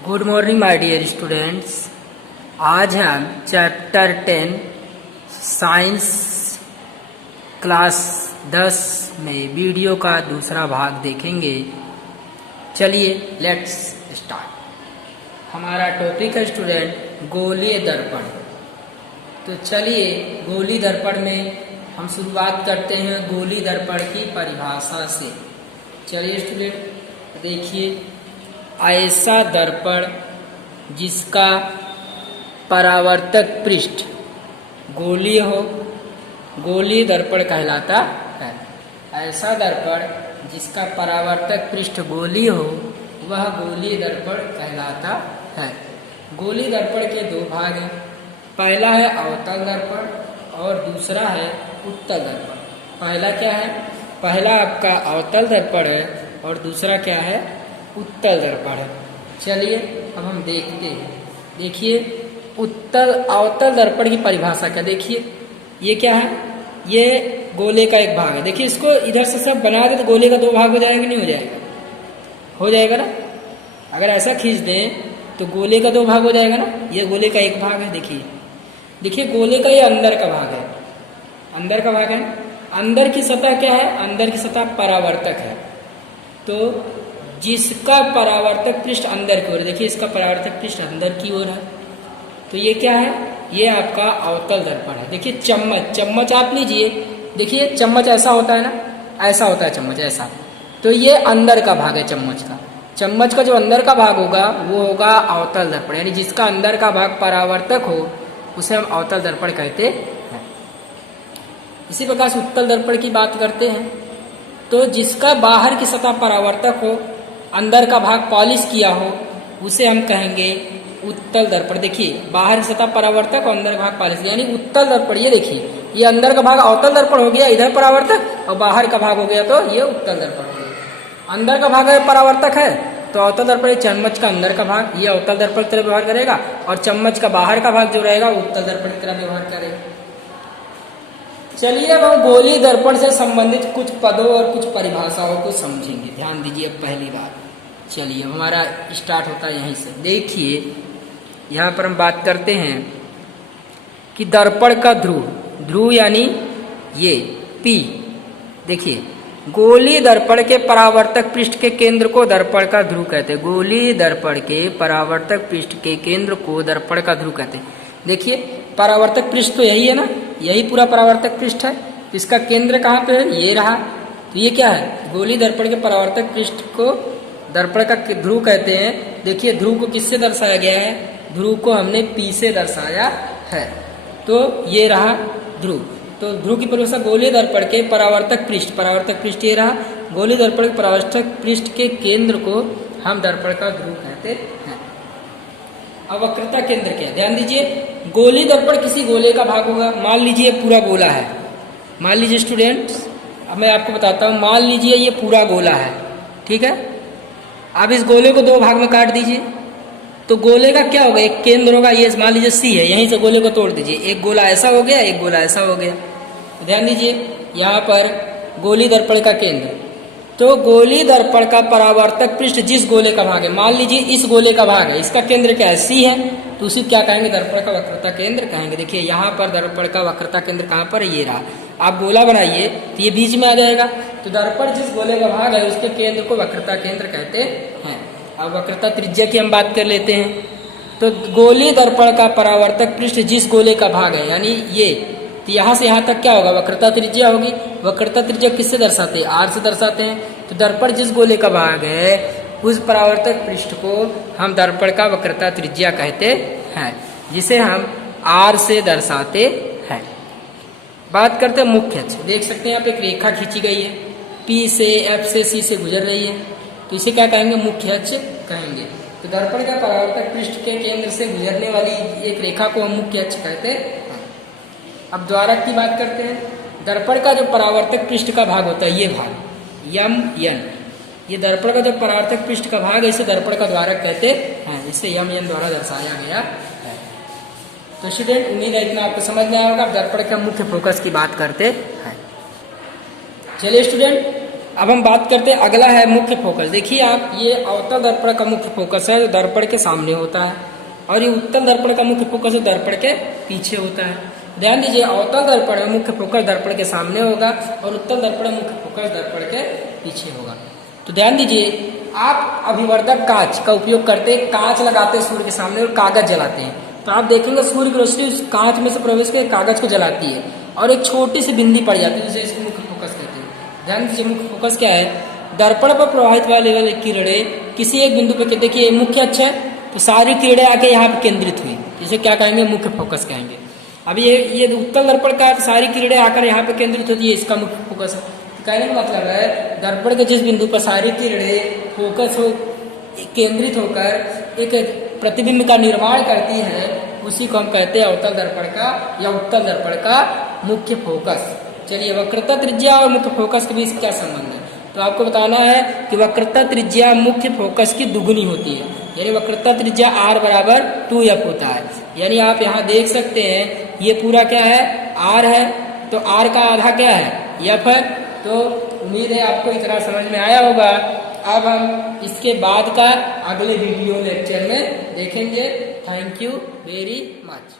Good morning my dear students. आज हम chapter 10 science class 10 में वीडियो का दूसरा भाग देखेंगे। चलिए लेट्स स्टार्ट। हमारा टॉपिक है स्टूडेंट गोलीय दर्पण। तो चलिए गोलीय दर्पण में हम शुरुआत करते हैं गोलीय दर्पण की परिभाषा से। चलिए स्टूडेंट देखिए, ऐसा दर्पण जिसका परावर्तक पृष्ठ गोलीय हो, गोलीय दर्पण कहलाता है। ऐसा दर्पण जिसका परावर्तक पृष्ठ गोलीय हो वह गोलीय दर्पण कहलाता है। गोलीय दर्पण के दो भाग हैं, पहला है अवतल दर्पण और दूसरा है उत्तल दर्पण। पहला क्या है? पहला आपका अवतल दर्पण है और दूसरा क्या है? उत्तल दर्पण है। चलिए अब हम देखते हैं। देखिए अवतल दर्पण की परिभाषा क्या, देखिए ये क्या है? ये गोले का एक भाग है। देखिए इसको इधर से सब बना दे तो गोले का दो भाग हो जाएगा, नहीं हो जाएगा? हो जाएगा ना। अगर ऐसा खींच दें तो गोले का दो भाग हो जाएगा ना। ये गोले का एक भाग है। देखिए देखिए गोले का ये अंदर का भाग है, अंदर का भाग है। अंदर की सतह क्या है? अंदर की सतह परावर्तक है। तो जिसका परावर्तक पृष्ठ अंदर की ओर, देखिए इसका परावर्तक पृष्ठ अंदर की ओर है, तो ये क्या है? ये आपका अवतल दर्पण है। देखिए चम्मच आप लीजिए, देखिए चम्मच ऐसा होता है ना, ऐसा होता है चम्मच ऐसा, तो ये अंदर का भाग है चम्मच का। चम्मच का जो अंदर का भाग होगा वो होगा अवतल दर्पण, यानी जिसका अंदर का भाग परावर्तक हो उसे हम अवतल दर्पण कहते हैं। इसी प्रकार से उत्तल दर्पण की बात करते हैं तो जिसका बाहर की सतह परावर्तक हो, अंदर का भाग पॉलिश किया हो, उसे हम कहेंगे उत्तल दर्पण। देखिए बाहर की सतह परावर्तक और अंदर का भाग पॉलिश, यानी उत्तल दर्पण। ये देखिए ये अंदर का भाग अवतल दर्पण हो गया, इधर परावर्तक, और बाहर का भाग हो गया तो ये उत्तल दर्पण हो गया। अंदर का भाग है परावर्तक है तो अवतल दर्पण, चम्मच का अंदर का भाग ये अवतल दर्पण की तरह व्यवहार करेगा और चम्मच का बाहर का भाग जो रहेगा उत्तल दर्पण की तरह व्यवहार करेगा। चलिए अब हम गोलीय दर्पण से संबंधित कुछ पदों और कुछ परिभाषाओं को समझेंगे। ध्यान दीजिए अब पहली बात। चलिए हमारा स्टार्ट होता है यहीं से। देखिए यहाँ पर हम बात करते हैं कि दर्पण का ध्रुव यानी ये P। देखिए गोलीय दर्पण के परावर्तक पृष्ठ के केंद्र को दर्पण का ध्रुव कहते हैं। गोलीय दर्पण के परावर्तक पृष्ठ के केंद्र को दर्पण का ध्रुव कहते हैं। देखिए परावर्तक पृष्ठ तो यही है ना, यही पूरा परावर्तक पृष्ठ है। इसका केंद्र कहाँ पे है? ये रहा। तो ये क्या है? गोलीय दर्पण के परावर्तक पृष्ठ को दर्पण का ध्रुव कहते हैं। देखिए ध्रुव को किससे दर्शाया गया है? ध्रुव को हमने P से दर्शाया है। तो ये रहा ध्रुव। तो ध्रुव की परिभाषा गोलीय दर्पण के परावर्तक पृष्ठ ये रहा। गोलीय दर्पण के परावर्तक पृष्ठ के केंद्र को हम दर्पण का ध्रुव कहते हैं। अब वक्रता केंद्र क्या है? ध्यान दीजिए, गोलीय दर्पण किसी गोले का भाग होगा। मान लीजिए पूरा गोला है, मान लीजिए स्टूडेंट्स, अब मैं आपको बताता हूँ। मान लीजिए ये पूरा गोला है, ठीक है। अब इस गोले को दो भाग में काट दीजिए तो गोले का क्या होगा? एक केंद्र होगा, ये मान लीजिए C है, यहीं से गोले को तोड़ दीजिए, एक गोला ऐसा हो गया, एक गोला ऐसा हो गया। तो ध्यान दीजिए यहाँ पर गोलीय दर्पण का केंद्र, तो गोलीय दर्पण का परावर्तक पृष्ठ जिस गोले का भाग है, मान लीजिए इस गोले का भाग है, इसका केंद्र क्या है? C है, तो उसी क्या कहेंगे? दर्पण का वक्रता केंद्र कहेंगे। देखिए यहाँ पर दर्पण का वक्रता केंद्र कहाँ पर है? ये रहा। आप गोला बनाइए तो ये बीच में आ जाएगा। तो दर्पण जिस गोले का भाग है उसके केंद्र को वक्रता केंद्र कहते हैं। अब वक्रता त्रिज्या की हम बात कर लेते हैं। तो गोलीय दर्पण का परावर्तक पृष्ठ जिस गोले का भाग है, यानी ये, तो यहाँ से यहाँ तक क्या होगा? वक्रता त्रिज्या होगी। वक्रता त्रिज्या किससे दर्शाते हैं? R से दर्शाते हैं। तो दर्पण जिस गोले का भाग है उस परावर्तक पृष्ठ को हम दर्पण का वक्रता त्रिज्या कहते हैं, जिसे हम R से दर्शाते हैं। बात करते हैं मुख्य अक्ष। देख सकते हैं आप एक रेखा खींची गई है, P से F से C से गुजर रही है, तो इसे क्या कहेंगे? मुख्य अक्ष कहेंगे। तो दर्पण का परावर्तक पृष्ठ के केंद्र से गुजरने वाली एक रेखा को हम मुख्य अक्ष कहते हैं। अब द्वारक की बात करते हैं। दर्पण का जो परावर्तक पृष्ठ का भाग होता है, ये भाग यम, ये दर्पण का जो परावर्तक पृष्ठ का भाग है इसे दर्पण का द्वारक कहते हैं। इसे यम द्वारा दर्शाया गया है। तो स्टूडेंट उम्मीद है इतना आपको समझ में आएगा। दर्पण का मुख्य फोकस की बात करते हैं। चलिए स्टूडेंट अब हम बात करते हैं, अगला है मुख्य फोकस। देखिए आप, ये अवतल दर्पण का मुख्य फोकस है जो दर्पण के सामने होता है, और ये उत्तल दर्पण का मुख्य फोकस जो दर्पण के पीछे होता है। ध्यान दीजिए, अवतल दर्पण में मुख्य फोकस दर्पण के सामने होगा और उत्तल दर्पण में मुख्य फोकस दर्पण के पीछे होगा। तो ध्यान दीजिए, आप अभिवर्धक कांच का उपयोग करते, कांच लगाते हैं सूर्य के सामने और कागज जलाते हैं, तो आप देखेंगे सूर्य की रोशनी उस कांच में से प्रवेश कर कागज को जलाती है और एक छोटी सी बिंदी पड़ जाती है, जिसे इसको मुख्य फोकस कहते हैं। ध्यान दीजिए, मुख्य फोकस क्या है? दर्पण पर प्रवाहित वाले किरणें किसी एक बिंदु पर, देखिए मुख्य अक्ष है तो सारी किरणें आके यहाँ पे केंद्रित हुई, इसे क्या कहेंगे? मुख्य फोकस कहेंगे। अब ये उत्तल दर्पण का सारी किरणें आकर यहाँ पे केंद्रित होती है, इसका मुख्य फोकस है। तो कहने का मतलब है, दर्पण के जिस बिंदु पर सारी किरणें फोकस हो केंद्रित होकर एक प्रतिबिंब का निर्माण करती है, उसी को हम कहते हैं अवतल दर्पण का या उत्तल दर्पण का मुख्य फोकस। चलिए, वक्रता त्रिज्या और मुख्य फोकस के बीच क्या संबंध है? तो आपको बताना है कि वक्रता त्रिज्या मुख्य फोकस की दुगुनी होती है, यानी वक्रता त्रिज्या r बराबर 2f होता है। यानी आप यहाँ देख सकते हैं, ये पूरा क्या है? r है, तो r का आधा क्या है? f है। तो उम्मीद है आपको इतना समझ में आया होगा। अब हम इसके बाद का अगले वीडियो लेक्चर में देखेंगे। Thank you very much.